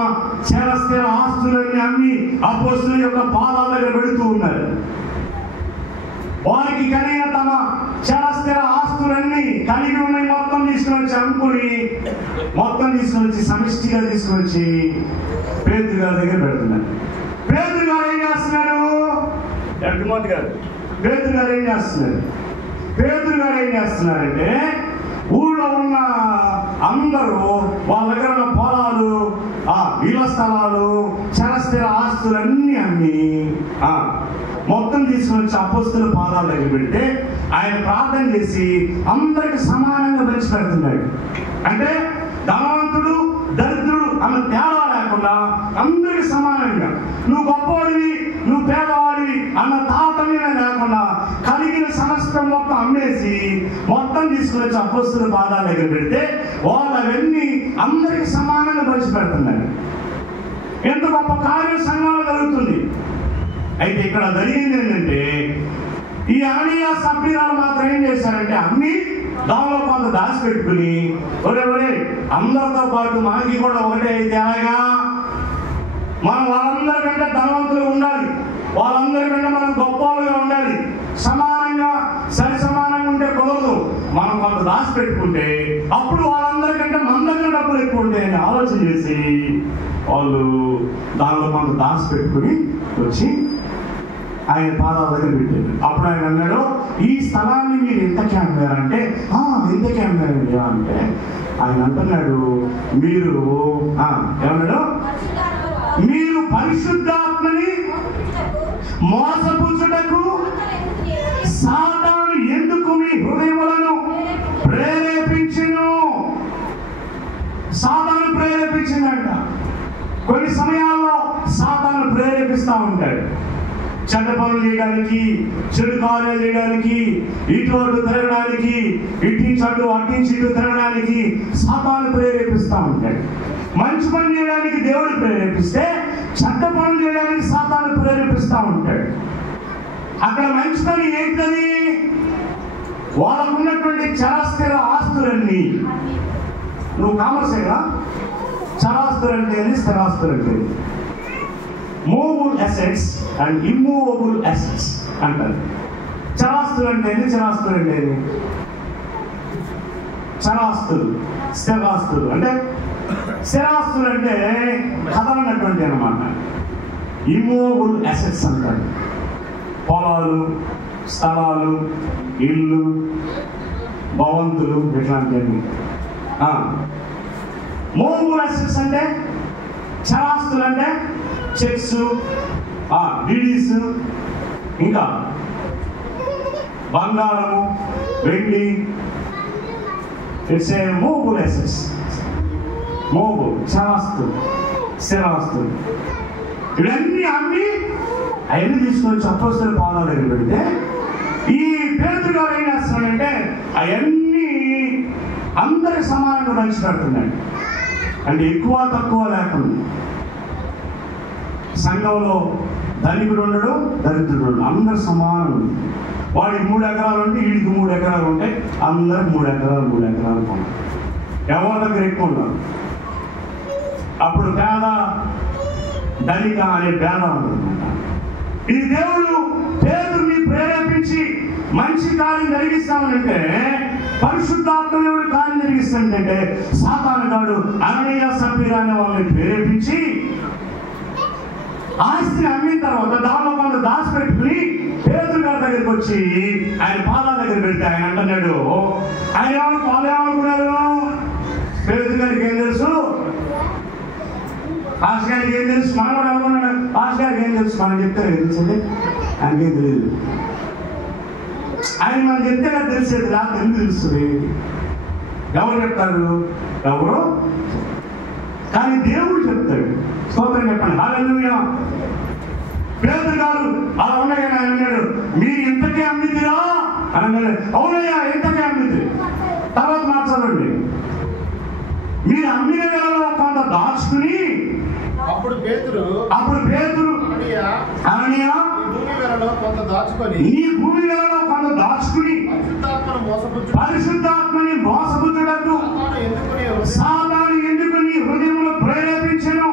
స్థిర ఆస్తులన్నీ అమ్మి అపోస్తుల యొక్క పాదాల దగ్గర పెడుతూ ఉన్నారు. వారికి కలిగిన తమ స్థిర ఆస్తులన్నీ కలిగి ఉన్నాయి మొత్తం తీసుకుని వచ్చి అమ్ముకుని మొత్తం తీసుకుని వచ్చి సమిష్టిగా తీసుకుని వచ్చి పేతురు గారి దగ్గర పెడుతున్నారు. పేతురు గారు ఏం చేస్తున్నారు? తిమోతి గారు పేతురు గారు ఏం చేస్తున్నారు? పేతురు గారు ఏం చేస్తున్నారంటే ఊళ్ళో ఉన్న అందరూ వాళ్ళ దగ్గర ఉన్న పొలాలు, ఇళ్ల స్థలాలు, స్థిర ఆస్తులన్నీ అమ్మి మొత్తం తీసుకుని వచ్చి అపోస్తుల పాదాల దగ్గర పెడితే ఆయన ప్రార్థన చేసి అందరికి సమానంగా పంచి పెడుతున్నాడు. అంటే ధనవంతుడు దరిద్రుడు అన్న తేడా లేకుండా అందరికి సమానంగా, నువ్వు గొప్పవాడివి నువ్వు పేదవాడివి అన్న తాతమే లేకుండా కలిగిన సమస్తం మొత్తం అమ్మేసి మొత్తం తీసుకుని వచ్చి అపోస్తుల పాదాల దగ్గర పెడితే వాళ్ళవన్నీ అందరికి సమానంగా పంచి పెడుతున్నాడు. ఎంత గొప్ప కార్యం సంఘంలో జరుగుతుంది. అయితే ఇక్కడ జరిగింది ఏంటంటే ఈ అననీయ సభ్యురాలు మాత్రం ఏం చేశారంటే అన్ని దానిలో కొంత దాచిపెట్టుకుని ఒరే అందరితో పాటు మనకి కూడా ఒకటే అయితే అలాగా మనం వాళ్ళందరికంటే ధనవంతులు ఉండాలి, వాళ్ళందరికంటే మనం గొప్పలుగా ఉండాలి, సమానంగా సమానంగా ఉంటే కుదరదు. మనం కొంత దాచిపెట్టుకుంటే అప్పుడు వాళ్ళందరికంటే మన దగ్గర డబ్బులు ఎక్కువ ఉంటాయని ఆలోచన చేసి వాళ్ళు దానిలో కొంత దాచిపెట్టుకుని వచ్చి ఆయన పాదాల దగ్గర పెట్టారు. అప్పుడు ఆయన అన్నాడు, ఈ స్థలాన్ని మీరు ఎంతకే అమ్మారంటే ఎంతకే అమ్మారు అంటే ఆయన అంటున్నాడు, మీరు ఏమన్నాడు? మీరు పరిశుద్ధాత్మని మోసపుచ్చుటకు సాతాను ఎందుకు మీ హృదయములను ప్రేరేపించెను? సాతాను ప్రేరేపించిందంట. కొన్ని సమయాల్లో సాతాను ప్రేరేపిస్తూ ఉంటాడు. చెడ్డ పనులు చేయడానికి, చెడు కార్యాలు చేయడానికి, ఇటువంటి తిరగడానికి, ఇట్టించి అట్టించి ఇటు తిరగడానికి సాతాను ప్రేరేపిస్తూ ఉంటాడు. మంచి పని చేయడానికి దేవుడు ప్రేరేపిస్తే చెడ్డ పనులు చేయడానికి సాతాను ప్రేరేపిస్తూ ఉంటాడు. అక్కడ మంచి పని ఏంటది? వాళ్ళకు ఉన్నటువంటి స్థిర ఆస్తులన్నీ. నువ్వు కామర్సేగా చరాస్తులు అంటే స్థిరాస్తులు అంటే movable assets and immovable assets అంటారు. చరాస్తులు అంటే చరాస్తులు, స్థిరాస్తులు అంటే స్థిరాస్తులు అంటే కదలనటువంటి అనమాట. ఇమ్మూవబుల్ అసెట్స్ అంటారు. పొలాలు, స్థలాలు, ఇల్లు, భవంతులు ఇట్లాంటివన్నీ. మూవబుల్ అసెట్స్ అంటే చరాస్తులు అంటే చెక్స్, డిడీస్, ఇంకా బంగారము, వెండి. It's a movable assets. Movable చరాస్తులు, స్థిరాస్తులు ఇవన్నీ అమ్మి అవన్నీ తీసుకొని అపోస్తలుల పాదాల దగ్గర పెడితే ఈ పేతురు గారు ఏం చేస్తున్నాడంటే అవన్నీ అందరికి సమానంగా పంచి పెడుతున్నాడు. అంటే ఎక్కువ తక్కువ లేకుండా. సంఘంలో ధనికుడు ఉండడు, దరిద్రుడు ఉండడు, అందరు సమానం. వాడికి 3 ఎకరాలు ఉంటే వీడికి 3 ఎకరాలు ఉంటాయి, అందరికి 3 ఎకరాలు కొనాలి. ఎవరి దగ్గర ఎక్కువ ఉండదు. అప్పుడు పేద ధనిక అనే భేదం ఉంటుందన్నమాట. ఇది దేవుడు పేతురుని ప్రేరేపించి మంచి కార్యం జరిగిస్తామనంటే, పరిశుద్ధాత్మ దేవుడు కార్యం జరిగిస్తానంటే, సాతాను గాడు అననీయ సఫీరా అనే వాళ్ళని ప్రేరేపించి ఆస్తిని అమ్మిన తర్వాత దానిలో వాళ్ళు దాచిపెట్టుకుని పేతురు గారి దగ్గరికి వచ్చి ఆయన పాదాల దగ్గర పెడితే ఆయన అంటున్నాడు, వాళ్ళు ఏమనుకున్నారు, పేతురు గారికి ఏం తెలుసు, పాస్ గారికి ఏం తెలుసు, మనం కూడా అనుకున్నాడు పాస్ గారికి ఏం తెలుసు, మనం చెప్తే తెలిసింది ఆయనకేం తెలియదు. ఆయన మనం చెప్తే తెలిసేది నాకు ఎందుకు తెలుస్తుంది, ఎవరు చెప్తారు, ఎవరు, కానీ దేవుడు చెప్తాడు. స్తోత్రం చెప్పండి, హల్లెలూయా. పేతురు గారు అలా ఉండగా ఆయన అన్నాడు, మీరు ఇంతకే అమ్మిదిరా అని అన్నాడు. అవునయ్యా ఇంతకే అమ్మిది. తర్వాత మార్చాలండి, మీరు అమ్మిన వేళలో కొంత దాచుకుని, అప్పుడు పేతురు అననీయ కొంత దాచుకొని, నీ భూమి వేళలో కొంత దాచుకుని పరిశుద్ధాత్మని మోసపుచ్చుటకు సాతాను ఎందుకు నీ హృదయంలో ప్రేరేపించెను,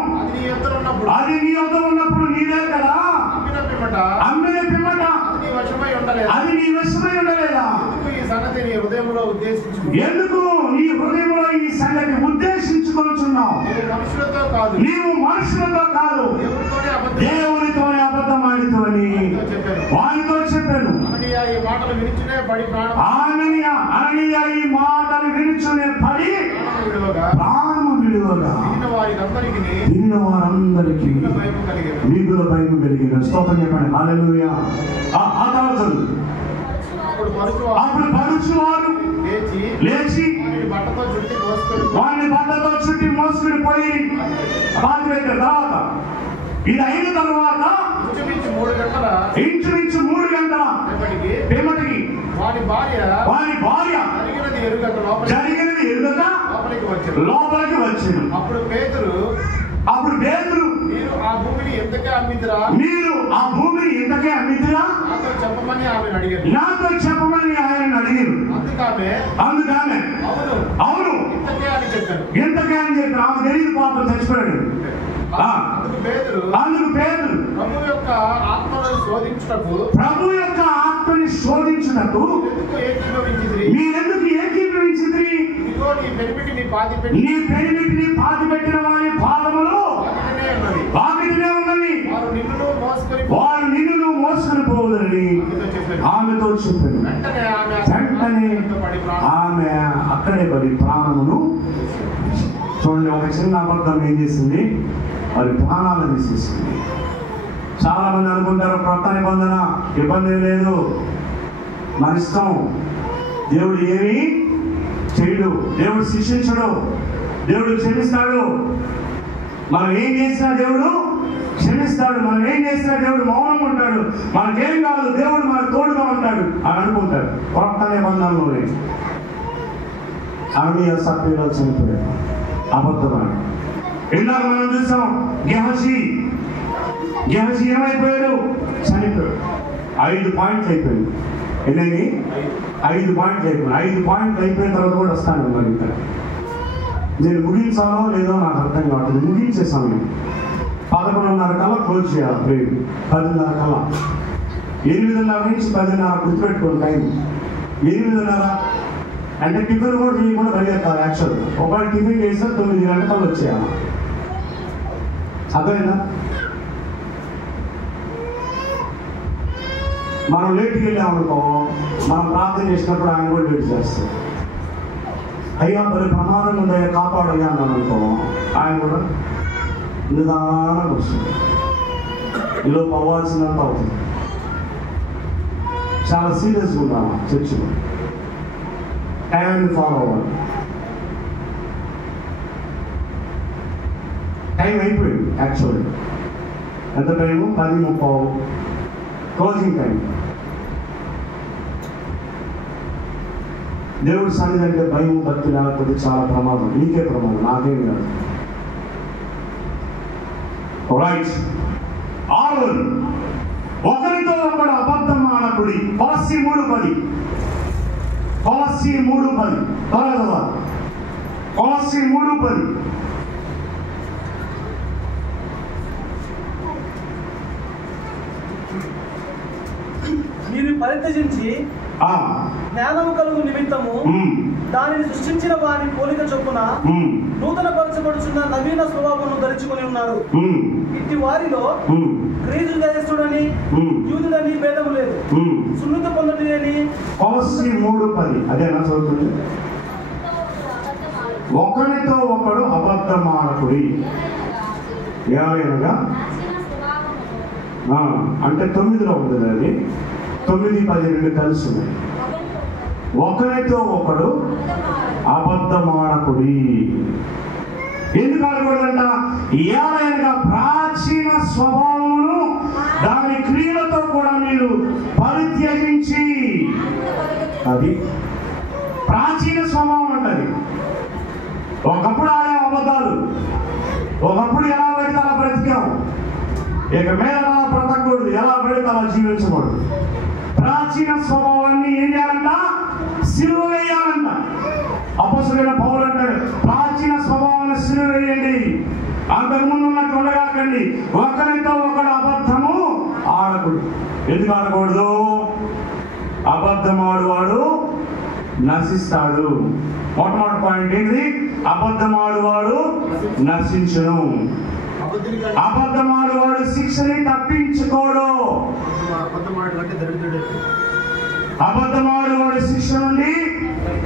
అది నీ వద్ద ఉన్నప్పుడు నీదే కదా, అమ్మిన పిమ్మట అది నీ వశమై ఉండలేదా, ఎందుకు నీ హృదయంలో ఈ సంగతి ఉద్దేశించుకొనుచున్నావు, నీవు మనుషులతో కాదు దేవునితోనే అబద్ధం ఆడితోని వారితో చెప్పాను. అననీయ ఈ మాటలు వినుచునే పడి ప్రాణము విడువగా తిన్న వారందరికీ మిగుల భయము కలిగిన. స్తోత్రం చెప్పండి, హల్లెలూయా. ఆ తర్వాత అప్పుడు పరుచువారు లేచి వారిని బట్టతో చుట్టి మోసుకుని పోయి బాధ పెట్టిన తర్వాత, ఇది అయిన తర్వాత ఇంచుమించు 3 గంటల పిమ్మటికి వారి భార్య జరిగినది ఎరుగక లోపలికి వచ్చింది. అప్పుడు పేతురు మీరు ఆ భూమిని ఎంతకే అమ్మిదిరా, నాతో చెప్పమని ఆయన అడిగారు. అందుకనే అవును ఎంతకే అని చెప్పి ఆమె తెలియదు, పాపం చచ్చిపోయాడు. అందుకు పేతురు ప్రభు యొక్క ఆత్మని శోధించుటకు మీరెందుకు ఏకీభవించిరి, నీ పెనిమిటిని పాతిపెట్టిన వారి పాదములు వాకిటినే ఉన్నవి, వారు నిన్ను మోసుకొని పోవదని ఆమెతో చెప్పాను. వెంటనే ఆమె అక్కడే పడి ప్రాణమును, చూడండి, ఒక చిన్న అబద్ధం ఏం చేసింది, వారి ప్రాణాలను తీసేసింది. చాలా మంది అనుకుంటారు కొత్త నిబంధన ఇబ్బంది లేదు, మన ఇష్టం, దేవుడు ఏమి చేయడు, దేవుడు శిక్షించడు, దేవుడు క్షమిస్తాడు, మనం ఏం చేసినా దేవుడు క్షమిస్తాడు, మనం ఏం చేసినా దేవుడు మౌనంగా ఉంటాడు, మనకేం కాదు, దేవుడు మనకు తోడుగా ఉంటాడు అని అనుకుంటారు. కొత్త నిబంధనలోనే అననీయ సఫీరా చనిపోయాడు, అబద్ధమైన. ఇందాక మనం చూసాం గెహజీ ఏమైపోయాడు, చనిపోయాడు. 5 పాయింట్లు అయిపోయింది. ఎన్ని 5 పాయింట్లు అయిపోయింది. 5 పాయింట్లు అయిపోయిన తర్వాత కూడా వస్తాను. మరి ఇక్కడ నేను ముగించాలో లేదో నాకు అర్థం కావట్లేదు. ముగించే సమయం 11:30 కల్లా క్లోజ్ చేయాలి ప్రేమ్. 10:30 కల్లా 8:30 నుంచి 10:30 గుర్తుపెట్టుకోండి టైం. 8:30 అంటే టిఫిన్ కూడా చేయకుండా పరిగెత్తాలి. యాక్చువల్ ఒకవేళ టిఫిన్ చేస్తే 9 గంటలు వచ్చేయాలి. అదేనా, మనం లేట్కి వెళ్ళామనుకో, మనం ప్రార్థన చేసినప్పుడు ఆయన కూడా లేట్ చేస్తాం. అయ్యా మరి ప్రమాదం ఉందయ్యా కాపాడయ్యా అన్నాను అనుకో, ఆయన కూడా నిదానంగా వస్తుంది. ఈలోపు అవ్వాల్సినంత అవుతుంది. చాలా సీరియస్గా ఉన్నాను చర్చిలో. టైంని ఫాలో అవ్వాలి. టైం అయిపోయింది. యాక్చువల్లీ ఎంత టైము? 10:30 closing time. దేవుడి సన్నిధి అంటే భయం భక్తి లేకపోతే చాలా ప్రమాదం. నీకే ప్రమాదం, నాకేం కాదు. రైట్. 6 ఒకరితో ఒకడు అబద్ధం ఆడకుడి. Colossi 3:10. Colossi 3:10 త్వరగా Colossi 3:10. మీరు పరిత్యజించి జ్ఞానము కలుగు నిమిత్తము దానిని సృష్టించిన వారి పోలిక చొప్పున నూతన పరచబడుచున్న నవీన స్వభావమును ధరించుకొని ఉన్నారు. ఇట్టి వారిలో గ్రీసు దేశస్తుడని యూదుడని భేదము లేదు, సున్నతి పొందడి అని. కొలస్సీ 3:10 అదేనా చదువుతుంది? ఒకరితో ఒకడు అబద్ధమాడకుడి ఏమైనా అంటే 9లో ఉంటుంది, అది 9-12 కలిసి ఉన్నాయి. ఒకరితో ఒకడు అబద్ధమాడకుడి. ఎందుకు అనకూడదంట? ఏమైనా ప్రాచీన స్వభావమును దాని క్రియలతో కూడా మీరు పరిత్యజించి, అది ప్రాచీన స్వభావం అంటది. ఒకప్పుడు ఆడే అబద్ధాలు, ఒకప్పుడు ఎలా పడితే అలా బ్రతికాం, ఇక మీద అలా బ్రతకూడదు, ఎలా పడితే అలా జీవించకూడదు. ప్రాచీన స్వభావాన్ని ఏం చేయాలంట? సిలువ వేయాలంట. అపొస్తలుడైన పౌలు అంటాడు, ప్రాచీన స్వభావాన్ని సిలువ వేయండి, అంతకుముందు ఉన్నట్టు ఉండగాకండి. ఒకరితో ఒకడు అబద్ధము ఆడకూడదు. ఎందుకు ఆడకూడదు? అబద్ధం ఆడువాడు నశిస్తాడు. మొట్టమొదటి పాయింట్ ఏంటి? అబద్ధమాడువాడు నశించును. అబద్ధమాడువాడు శిక్షని తప్పించుకోడు. అబద్ధమాడువాడు శిక్ష నుండి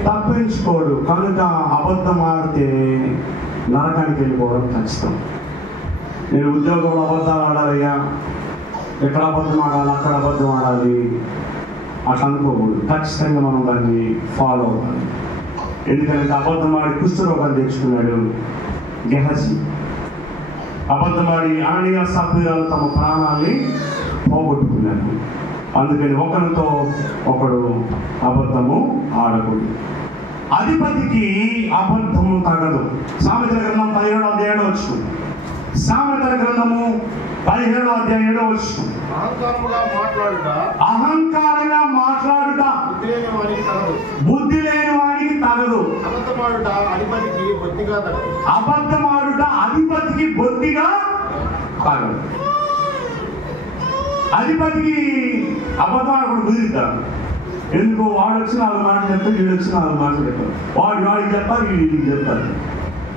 తప్పించుకోడు. కనుక అబద్ధం ఆడితే నరకానికి వెళ్ళిపోవడం ఖచ్చితం. నేను ఉద్యోగంలో అబద్ధాలు ఆడాలయ్యా, ఎక్కడ అబద్ధం ఆడాలి, అక్కడ అబద్ధం ఆడాలి అట్లా అనుకోకూడదు. ఖచ్చితంగా మనం దాన్ని ఫాలో అవ్వాలి. ఎందుకంటే అబద్ధమాడి కుష్ఠరోగాలు తెచ్చుకున్నాడు గెహజీ. అబద్ధమాడి అననీయ సభ్యురాలు తమ ప్రాణాన్ని పోగొట్టుకున్నారు. అందుకని ఒకరితో ఒకడు అబద్ధము ఆడకూడదు. అధిపతికి అబద్ధము తగదు. సామెతల గ్రంథం 17వ అధ్యాయం వచ్చు. సామెతల గ్రంథము 17వ అధ్యాయం 7వ వచ్చు. అహంకారంగా మాట్లాడుట బుద్ధి లేని వాడికి తగదు. అబద్ధమాడుట అధిపతికి బొత్తిగా తగదు. అధిపతికి అబద్ధమాడకుండా కుదిరిద్దాం. ఎందుకు? వాడు వచ్చి 4 మాటలు చెప్తాడు, వీడు వచ్చి 4 మాటలు చెప్తాడు. వాడికి చెప్తారు, వీడికి చెప్తారు.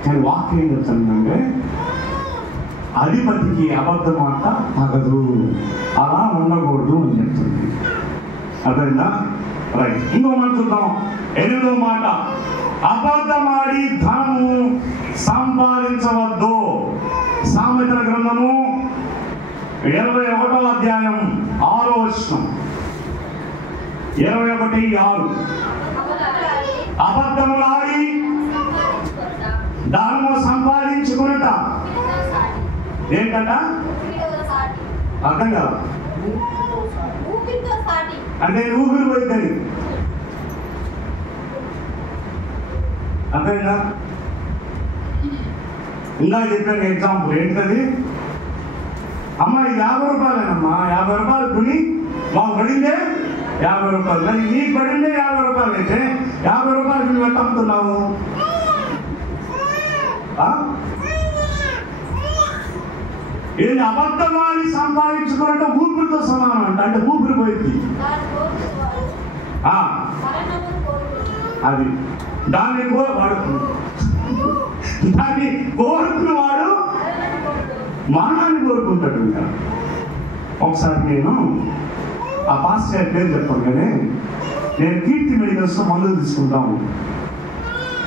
కానీ వాక్యం ఏం చెప్తానంటే అధిపతికి అబద్ధం మాట తగదు, అలా ఉండకూడదు అని చెప్తుంది. అర్థమైందా? రైట్. ఇంకో మాట చూద్దాం. 8వ మాట, అబద్ధమాడి ధనము సంపాదించవద్దు. సామెతల గ్రంథము 21వ అధ్యాయం 6వ వచనం. 21:6 అబద్ధములాడి ధనము సంపాదించుకునుట ఏంటంట? అర్థం కాదు. అంటే ఊపిరి పోయిందని అర్థమైందా? ఇందాక చెప్పాను ఎగ్జాంపుల్ ఏంటది? అమ్మ ఇది 50 రూపాయలేనమ్మా, 50 రూపాయలు కొని మాకు పడిందే 50 రూపాయలు. మరి నీకు పడిందే 50 రూపాయలు అయితే 50 రూపాయలు నువ్వు ఎంత అమ్ముతున్నావు? ఇది అబద్ధమాడి సంపాదించుకోవడం ఊపిరితో సమానం అంట. అంటే ఊపిరి పోయింది అది. దాన్ని కోరుకున్న వాడు మరణాన్ని కోరుకుంటాడు. ఇంకా ఒకసారి నేను ఆ పాస్టర్ గారి పేరు చెప్పాను, కానీ నేను కీర్తి మెడికల్స్ మందులు తీసుకుంటాము.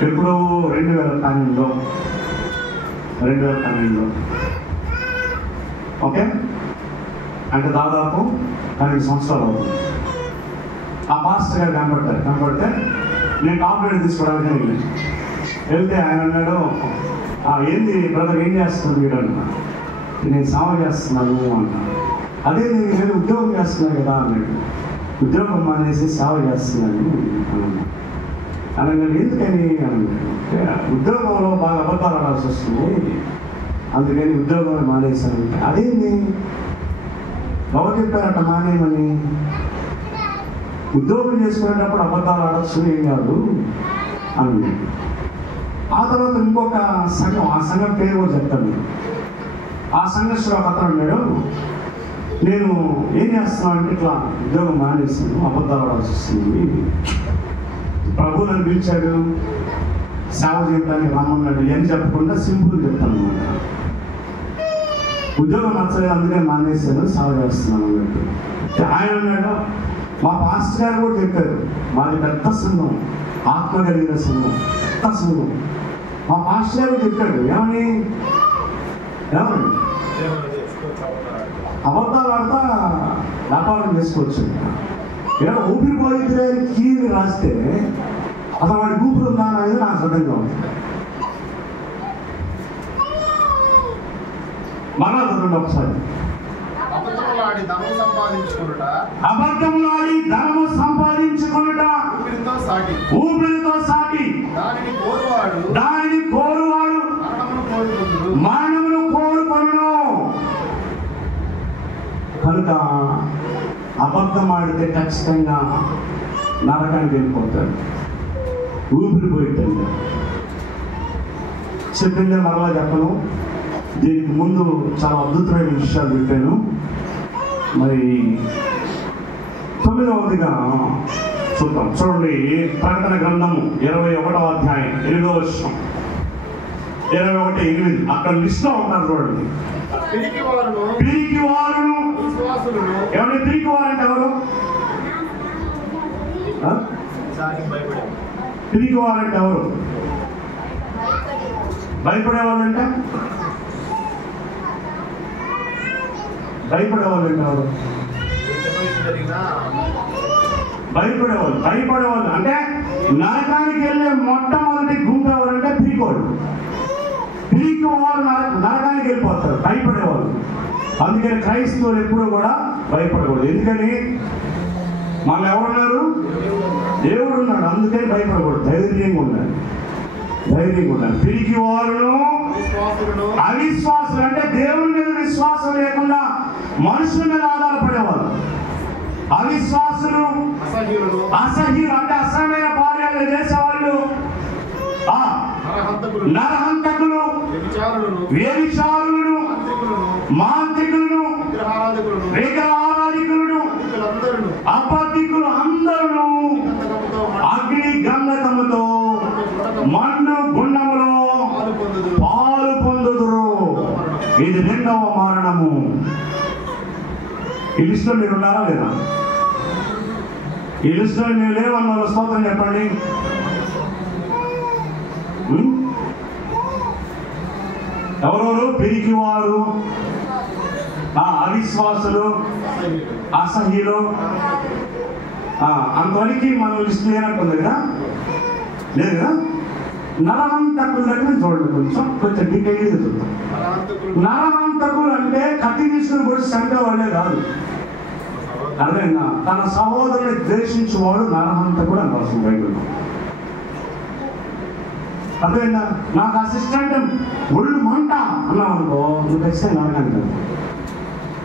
ఎప్పుడు 2012లో ఓకే, అంటే దాదాపు 12 సంవత్సరాలు అవుతుంది. ఆ పాస్టర్ గారు కనపడితే నేను కాంప్లైంట్ తీసుకోవడానికి వెళ్తే ఆయన అన్నాడు, ఏంది బ్రదర్ ఏం చేస్తున్నాడు మీరు అన్నా. నేను సేవ చేస్తున్నాను అన్నా. అదే నేను ఉద్యోగం చేస్తున్నాను కదా అన్నాడు. ఉద్యోగం మానేసి సేవ చేస్తున్నాను అన్నా. అనగా ఎందుకని అన్నాడు. ఉద్యోగంలో బాగా అబద్ధాలు ఆడాల్సి వస్తుంది, అందుకని ఉద్యోగం మానేశాను. అదేంది ఎవరు చెప్పారట మానేయమని? ఉద్యోగం చేసుకునేటప్పుడు అబద్ధాలు ఆడచ్చు, ఏం కాదు అని. ఆ తర్వాత ఇంకొక సంఘం, ఆ సంఘం పేరు కూడా చెప్తాను. ఆ సంఘస్థుడు ఒక అతను అన్నాడు, నేను ఏం చేస్తున్నాను అంటే ఇట్లా ఉద్యోగం మానేస్తాను, అబద్ధాలు ఆడాల్సి వస్తుంది. ప్రభు నన్ను పిలిచాడు, సేవ చేయడానికి రమ్మన్నాడు, ఏం చెప్పకుండా సింపుల్ చెప్తాను అనమాట. ఉద్యోగం నచ్చలేదు, అందుకని మానేశాను, సేవ చేస్తున్నాను అన్నట్టు. ఆయన అన్నాడు, మా పాస్టర్ గారు కూడా చెప్పారు, మాది పెద్ద సంఘం, ఆత్మ కలిగిన సంఘం, పెద్ద సంఘం. మా పాస్టర్ గారు చెప్పాడు, ఏమని అబద్ధాలు ఆడతా వ్యాపారం చేసుకోవచ్చు. ఏదో ఊపిరి పోయితే కీని రాస్తే అసలు వాడి ఊపిరి ఉందా అనేది నాకు అర్థంగా ఉంది. మరలా చదవండి ఒకసారి. అబద్ధములాడి ధనము సంపాదించుకొనుట ఊపిరితో సాటి దానిని కోరువాడు మరణమును కోరుకొనును. కనుక అబద్ధం ఆడితే ఖచ్చితంగా నరకానికి వెళ్ళిపోతాడు, ఊపిరి పోయిద్దండి. చెప్పిందే మరలా చెప్పను, దీనికి ముందు చాలా అద్భుతమైన విషయాలు చెప్పాను. మరి 9వదిగా చూద్దాం. చూడండి, ప్రకటన గ్రంథము 21వ అధ్యాయం 8వ వచనం, 21:8. అక్కడ లిస్ట్ లో ఉంటారు చూడండి. పిరికి వారును ఎవరిని పిరికి వారంటే ఎవరు? పిరికి వారంటే ఎవరు? భయపడేవాళ్ళంటే ఎవరు? భయపడేవాళ్ళు అంటే నరకానికి వెళ్ళే మొట్టమొదటి గుంపు ఎవరంటే పిరికోడు. పిరికి వారు నరకానికి వెళ్ళిపోతారు, భయపడేవాళ్ళు. అందుకని క్రైస్తవులు ఎప్పుడూ కూడా భయపడకూడదు. ఎందుకని? మనం ఎవరున్నారు? దేవుడు ఉన్నాడు, అందుకని భయపడకూడదు. ధైర్యంగా ఉండాలి. పిరికి వారును అవిశ్వాసులు అంటే దేవుని మీద విశ్వాసం లేకుండా మనుషుల మీద ఆధారపడేవాళ్ళు. అవిశ్వాసులు, అసహ్యులు అంటే అసహ్యమైన కార్యాలు చేసేవాళ్ళు, నరహంతకులు, వ్యభిచారులను, మాంత్రికులను, విగ్రహారాధికులను, అబద్ధికులు అందరూ అగ్ని గంధకముతో మన్ను గుండములో పాలు పొందుదురు. ఇది 2వ మరణము. ఈ లిస్టులో మీరు ఉన్నారా లేదా? ఈ లిస్టులో మీరు లేవన్న స్తోత్రం చెప్పండి. ఎవరెవరు? పిరికివారు, అవిశ్వాసులు, అసహ్యులు. అంతవరకు మనం లిస్ట్ లేనట్టుంది కదా, లేదు కదా? నరహంతకుల దగ్గర చూడండి, కొంచెం డీటెయిల్గా చూద్దాం. నరహంతకులు అంటే కత్తి తీసుకుని కూడా చంపే వాళ్ళే కాదు, అదేనా? తన సహోదరుని ద్వేషించేవాడు నరహంతకుడు అని రాస్తుంది బైబిల్లో. అదేనా? నాకు అసిస్టెంట్ ఒళ్ళు మంట అన్నావు అనుకో, నువ్వు ఖచ్చితంగా నరకండి,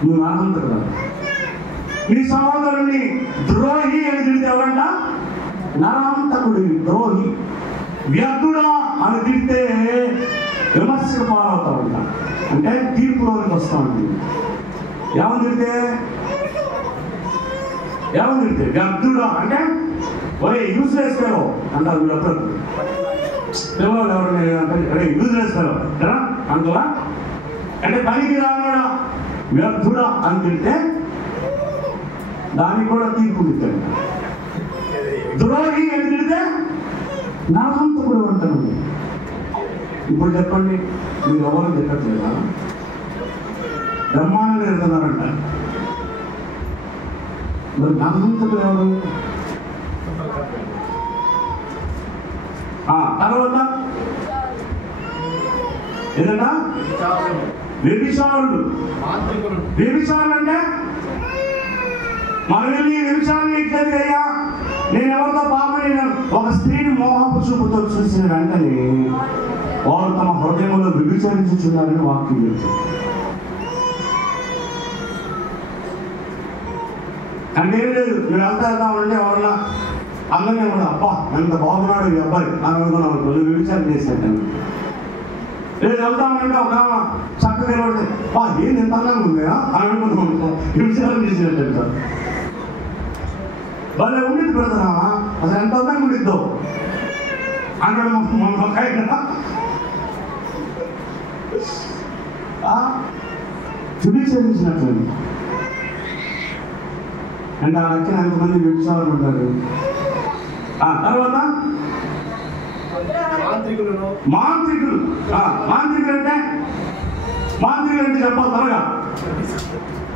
నువ్వు నరహంతకుడు. నీ సహోదరుని ద్రోహి అని తిడితే ఎవరంట? నరహంతకుడు, ద్రోహి. వ్యర్థుడా అని తిడితే విమర్శకు పాలవుతా ఉంటా, అంటే తీర్పులోనికి వస్తా ఉంటుంది. ఏమని తిడితే వ్యర్థుడా అంటే ఒరే యూజ్లెస్ ఫెలో అంటారు వీళ్ళప్పుడు. పిల్లలు ఎవరు అంటే యూజ్లెస్ ఫెలో కదా అంటలా, అంటే పనికి రావాడా వ్యర్థుడా అని తింటే దానికి కూడా తీర్పు ఇస్తాడు. ద్రోహి అని తిడితే నరహంతకుడు అంటారు. ఇప్పుడు చెప్పండి, మీరు ఎవరు తిట్టట్లేదా? బ్రహ్మాండంగా వెళ్తున్నారంట. మరి నరహంతకుడు ఎవరు? తర్వాత ఏదన్నా వ్యభిచారులు. వ్యభిచారులు అంటే మనం వెళ్ళి వ్యభిచారం ఇట్లేదు అయ్యా, నేను ఎవరితో పాపని ఒక స్త్రీని మోహపు చూపుతో చూసిన వెంటనే వారు తమ హృదయంలో వ్యభిచరించుచున్నారని వాక్యం చెప్తారు. అంటే ఏం లేదు, మీరు వెళ్తా ఉంటే ఎవరన్నా అందరినీ కూడా అబ్బా ఎంత బాగున్నాడు ఈ అబ్బాయి అని అనుకున్నాను, వ్యభిచారం చేశాను. లేదు వెళ్తామంటే ఒక చక్కగా నిలబడితే ఏంది ఎంత అందంగా ఉంది అని అనుకుంటాం. విచారం చేసినట్టు వాళ్ళే ఉండిద్ది పెడతామా అసలు ఎంత అందంగా ఉండిద్దో అన్నాడు చూపించేసినట్లు. అంటే ఆ లెక్కన ఎంతమంది వ్యభిచారులు ఉంటారు. తర్వాత మాంత్రికులు అంటే చెప్పాలి త్వరగా.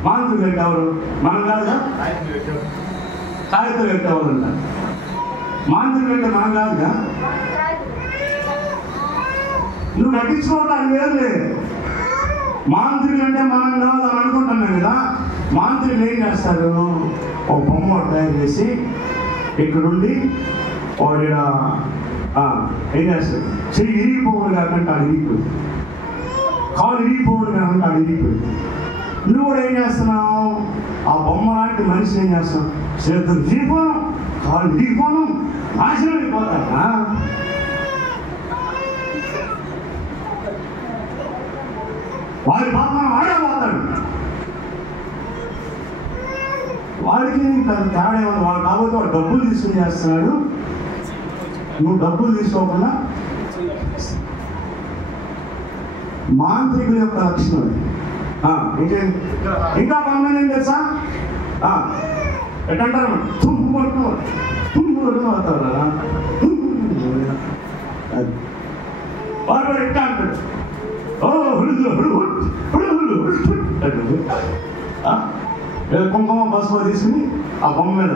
మాంత్రికులు అంటే ఎవరు? మనం కాదుగా. సాహిత్యం అంటే ఎవరు అంటారు? మాంత్రికులు అంటే మనం కాదుగా. నువ్వు నటించుకోవటానికి వేరులే. మాంత్రికులు అంటే మనం కాదు అని అనుకుంటున్నాం కదా. మాంత్రికులు ఏం చేస్తారు? ఒక బొమ్మ తయారు చేసి ఇక్కడుండి వాడి ఏం చేస్తాడు? చెయ్యి ఇరిగిపోవుడు కాకుండా అది ఇరిగిపోయింది, కాలు ఇరిగిపోవుడు కాకుండా అది ఇరిగిపోయింది. నువ్వు కూడా ఏం చేస్తున్నావు? ఆ బొమ్మ లాంటి మనిషి ఏం చేస్తావు? చేతులు ఇరిగిపోను, కాలు ఇరిగిపోను, నాశనం అయిపోతాడా? వాడి పాపం వాడే పోతాడు. వాడికి తేడా ఏమన్నా? వాడు కాబట్టి వాడు డబ్బులు తీసుకుని చేస్తున్నాడు. నువ్వు డబ్బులు తీసుకోకుండా. మాంత్రికుల యొక్క లక్షణం. ఇంకా పనులు ఏం తెలుసా? ఎట్టంటారు? తుమ్ము కొట్టుతారా? వాడు కూడా ఎట్టా అంటాడు, కుంకుమ పసుపు తీసుకుని ఆ బొమ్మ మీద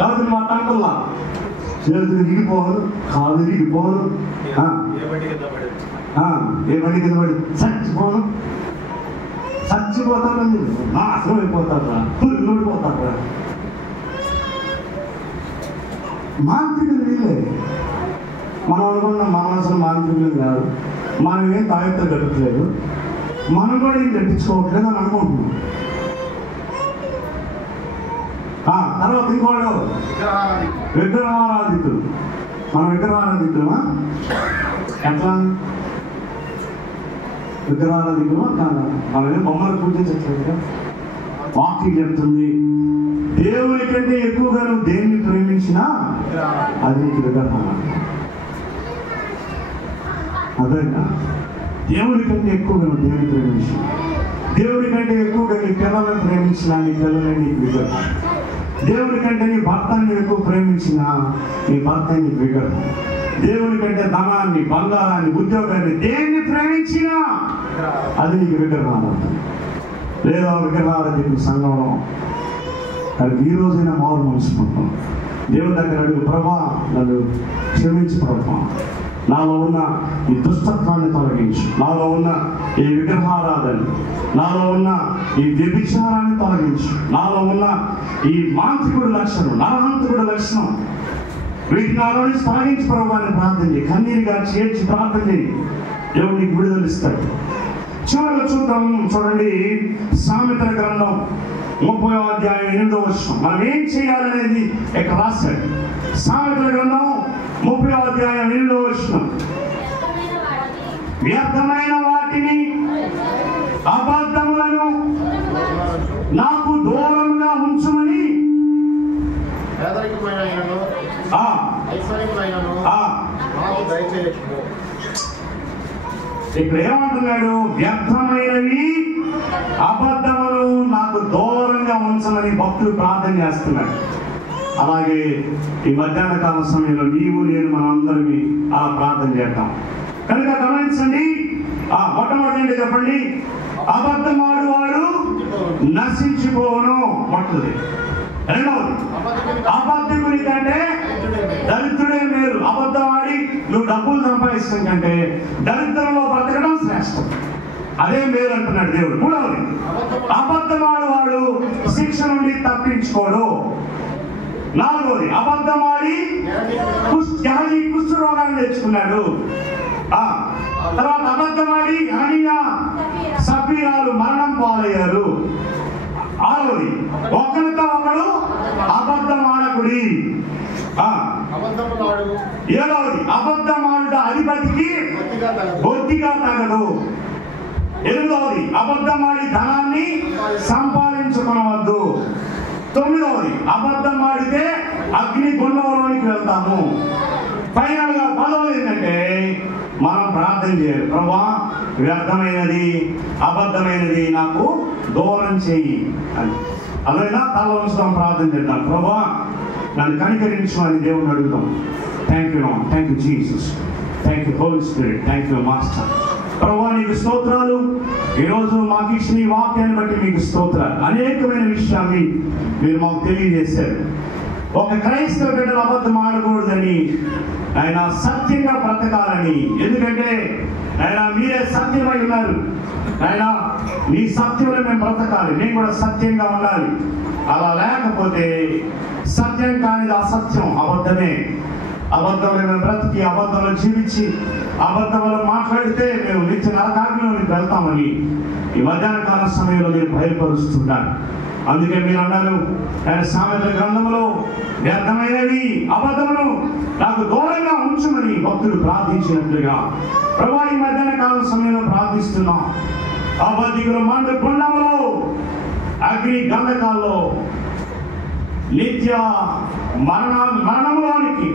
కాబట్టి మా తండ్రులా చేతులు ఇరిగిపోవాలి, కాలు ఇరిగిపోవాలి, ఏ బండి కింద పడి చచ్చిపోతారు, నాశనం అయిపోతారా, ఓడిపోతారా. మాంత్రికులు వీళ్ళే. మనం అనుకున్నాం మనం అసలు మాంత్రికులు కాదు, మనం ఏం తాయెత్తు కట్టట్లేదు, మనం కూడా ఏం కట్టించుకోవట్లేదు అని అనుకుంటున్నాం. తర్వాత ఇంకోళ్ళు విగ్రహారాధితులు. మనం విగ్రహారాధితులమా? ఎట్లా విగ్రహారాధితులమా కాదా? మనమేం బొమ్మలు పూజించట్లేదు. వాక్యం చెప్తుంది, దేవుని కంటే ఎక్కువగా నువ్వు దేన్ని ప్రేమించినా అది నీకు విగ్రహారాధన. అదేనా? దేవుని కంటే ఎక్కువగా నువ్వు దేవుని ప్రేమించు, దేవుని కంటే ఎక్కువగా నీ పిల్లలను ప్రేమించినా నీ పిల్లలే నీకు విగ్రహం. దేవుని కంటే నీ భర్తని ఎక్కువ ప్రేమించినా నీ భర్త నీకు విగ్రహం. దేవుని కంటే ధనాన్ని, బంగారాన్ని, ఉద్యోగాన్ని దేన్ని ప్రేమించినా అది నీకు విగ్రహారాధన. లేదా విగ్రహారాధన సంఘంలో అది ఈ రోజైనా మారు మనసుకుంటాం. దేవుని దగ్గర అడుగు, ప్రభా నన్ను క్షమించి ప్రభా, నాలో ఉన్న ఈ దుష్టత్వాన్ని తొలగించు, నాలో ఉన్న ఈ విగ్రహారాధన, నాలో ఉన్న ఈ వ్యభిచారాన్ని తొలగించు, నాలో ఉన్న ఈ మాంత్రికుడి లక్షణం, నరహంతకుడి లక్షణం, వీటిని నాలో నుంచి తొలగించి ప్రభావాన్ని ప్రార్థన చేయి. కన్నీరుగా చేర్చి ప్రార్థన చేయి, దేవుడు నీకు విడుదలిస్తాడు. చివరిలో చూద్దాం. చూడండి, సామెతల గ్రంథం 30వ అధ్యాయం 8వ వచనం. మనం ఏం చేయాలనేది ఇక్కడ రాశాడు. సామెతల గ్రంథం 30వ అధ్యాయం 8వ వచనం. వ్యర్థమైన వాటిని, అబద్ధములను నాకు దూరంగా ఉంచుమని ఇక్కడ ఏమంటున్నాడు? వ్యర్థమైనవి, అబద్ధములు నాకు దూరంగా ఉంచమని భక్తులు ప్రార్థన చేస్తున్నాడు. అలాగే ఈ మధ్యాహ్న కాల సమయంలో నీవు నేను మనందరినీ అలా ప్రార్థన చేద్దాం. కనుక గమనించండి. మొట్టమొదటి ఏంటి చెప్పండి? అబద్ధమాడువాడు నశించిపోను. మొట్టది. రెండవది, అబద్ధకుని కంటే దరిద్రుడే మేలు. అబద్ధం ఆడి నువ్వు డబ్బులు సంపాదించడం కంటే దరిద్రంలో బ్రతకడం శ్రేష్టం. అదే మేలు అంటున్నాడు దేవుడు. మూడవది, అబద్ధమాడువాడు శిక్ష నుండి తప్పించుకోడు. నాలుగవది, అబద్ధమాడి కుష్ఠ రోగాన్ని తెచ్చుకున్నాడు. తర్వాత అబద్ధమాడి హనియా సఫీరాలు మరణం పాలయ్యారు. ఆరవది, ఒకరితో ఒకడు అబద్ధమాడకుడి. అబద్ధములాడు. 7వది అబద్ధమాడుట అధిపతికి బొత్తిగా తగదు. 8వది అబద్ధమాడి ధనాన్ని సంపాదించుకునవద్దు. 9వది అబద్ధమాడితే అగ్ని గుండంలోనికి వెళ్తాము. ఫైనల్ గా 10వది ఏంటంటే మనం ప్రార్థన చేయాలి. ప్రభువా, వ్యర్థమైనది అబద్ధమైనది నాకు దూరం చేయి అని. అదైనా తల ఉంచుతాం, ప్రార్థన చేద్దాం. ప్రభువా, నన్ను కనికరించు అని దేవుణ్ణి అడుగుతాం. Thank you Lord, thank you Jesus, thank you Holy Spirit, thank you master. ప్రభువా, నీకు స్తోత్రాలు. ఈరోజు మాకు ఇచ్చిన ఈ వాక్యాన్ని బట్టి మీకు స్తోత్రాలు. అనేకమైన విషయాన్ని మీరు మాకు తెలియజేశారు. ఒక క్రైస్తవ బిడ్డలు అబద్ధం ఆడకూడదని, ఆయన సత్యంగా బ్రతకాలని. ఎందుకంటే ఆయన మీరే సత్యమై ఉన్నారు. ఆయన మీ సత్యంలో మేము బ్రతకాలి, మేము కూడా సత్యంగా ఉండాలి. అలా లేకపోతే సత్యం కానిది అసత్యం, అబద్ధమే. అబద్ధంలో మేము బ్రతికి అబద్ధంలో జీవించి అబద్ధంలో మాట్లాడితే మేము నిత్య నరకాగ్నిలోకి వెళ్తామని ఈ మధ్యాహ్న కాల సమయంలో మీరు బయలుపరుస్తున్నారు. అందుకే మీరు అన్నారు ఆయన సామెతల గ్రంథంలో, వ్యర్థమైనవి అబద్ధమును నాకు దూరంగా ఉంచుమని భక్తులు ప్రార్థించినట్లుగా ప్రభువా ఈ మధ్యాహ్న కాల సమయంలో ప్రార్థిస్తున్నాం. అబద్ధికులు మండు గుండంలో, అగ్ని గంధకాల్లో నిత్య మరణంలోనికి,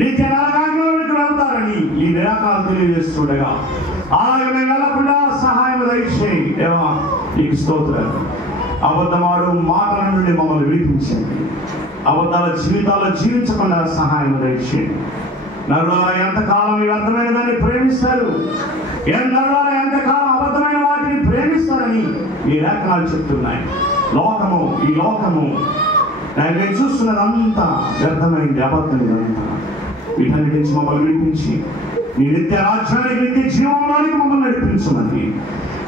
నిత్య నరకాగ్నిలోనికి వెళ్తారని ఈ నిరాకారం తెలియజేస్తుండగా అలాగే మేము వెళ్ళకుండా సహాయం దయచేయి దేవా. నీకు స్తోత్రాలు. అబద్ధమాడు మాటల నుండి మమ్మల్ని విడిపించండి. అబద్ధాల జీవితాల్లో జీవించకుండా సహాయం దయచేయండి. నరులారా ఎంతకాలం ఈ అర్థమైన దాన్ని ప్రేమిస్తారు, నరులారా ఎంతకాలం అబద్ధమైన వాటిని ప్రేమిస్తారని ఈ లేఖనాలు చెప్తున్నాయి. ఈ లోకము నేను చూస్తున్నదంతా వ్యర్థమైంది, అబద్ధమైందంతా. వీటన్నిటి నుంచి మమ్మల్ని విడిపించి నీ నిత్య రాజ్యానికి, నిత్య జీవంలోనికి మమ్మల్ని నడిపించమని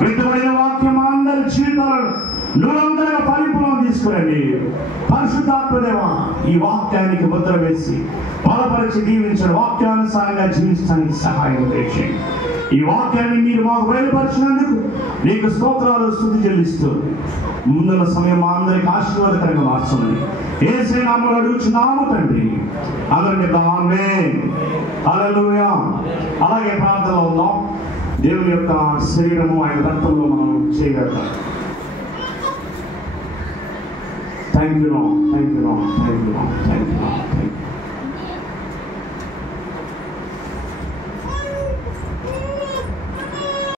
విత్తబడిన వాక్యం అందరి జీవితాలను నూరంతగా పరిపూర్ణం తీసుకురండి. పరిశుద్ధాత్మదేవా, ఈ వాక్యానికి ముద్ర వేసి బలపరిచి దీవించడం, వాక్యానుసారంగా జీవించడానికి సహాయం చేయండి. ఈ వాక్యాన్ని మీరు మాకు బయలుపరిచినందుకు నీకు స్తోత్రాలు, స్తుతి చెల్లిస్తూ ముందున్న సమయం మా అందరికి ఆశీర్వాదకరంగా మార్చమని యేసు నామములో అడుగుచున్నాము తండ్రి. అందరికీ ఆమేన్, హల్లెలూయా. అలాగే ప్రార్థనలో ఉన్నాం. దేవుని యొక్క శరీరము ఆయన రక్తంలో మనం చేయగలుగుతాం. Thank you, thank you, thank you, thank you.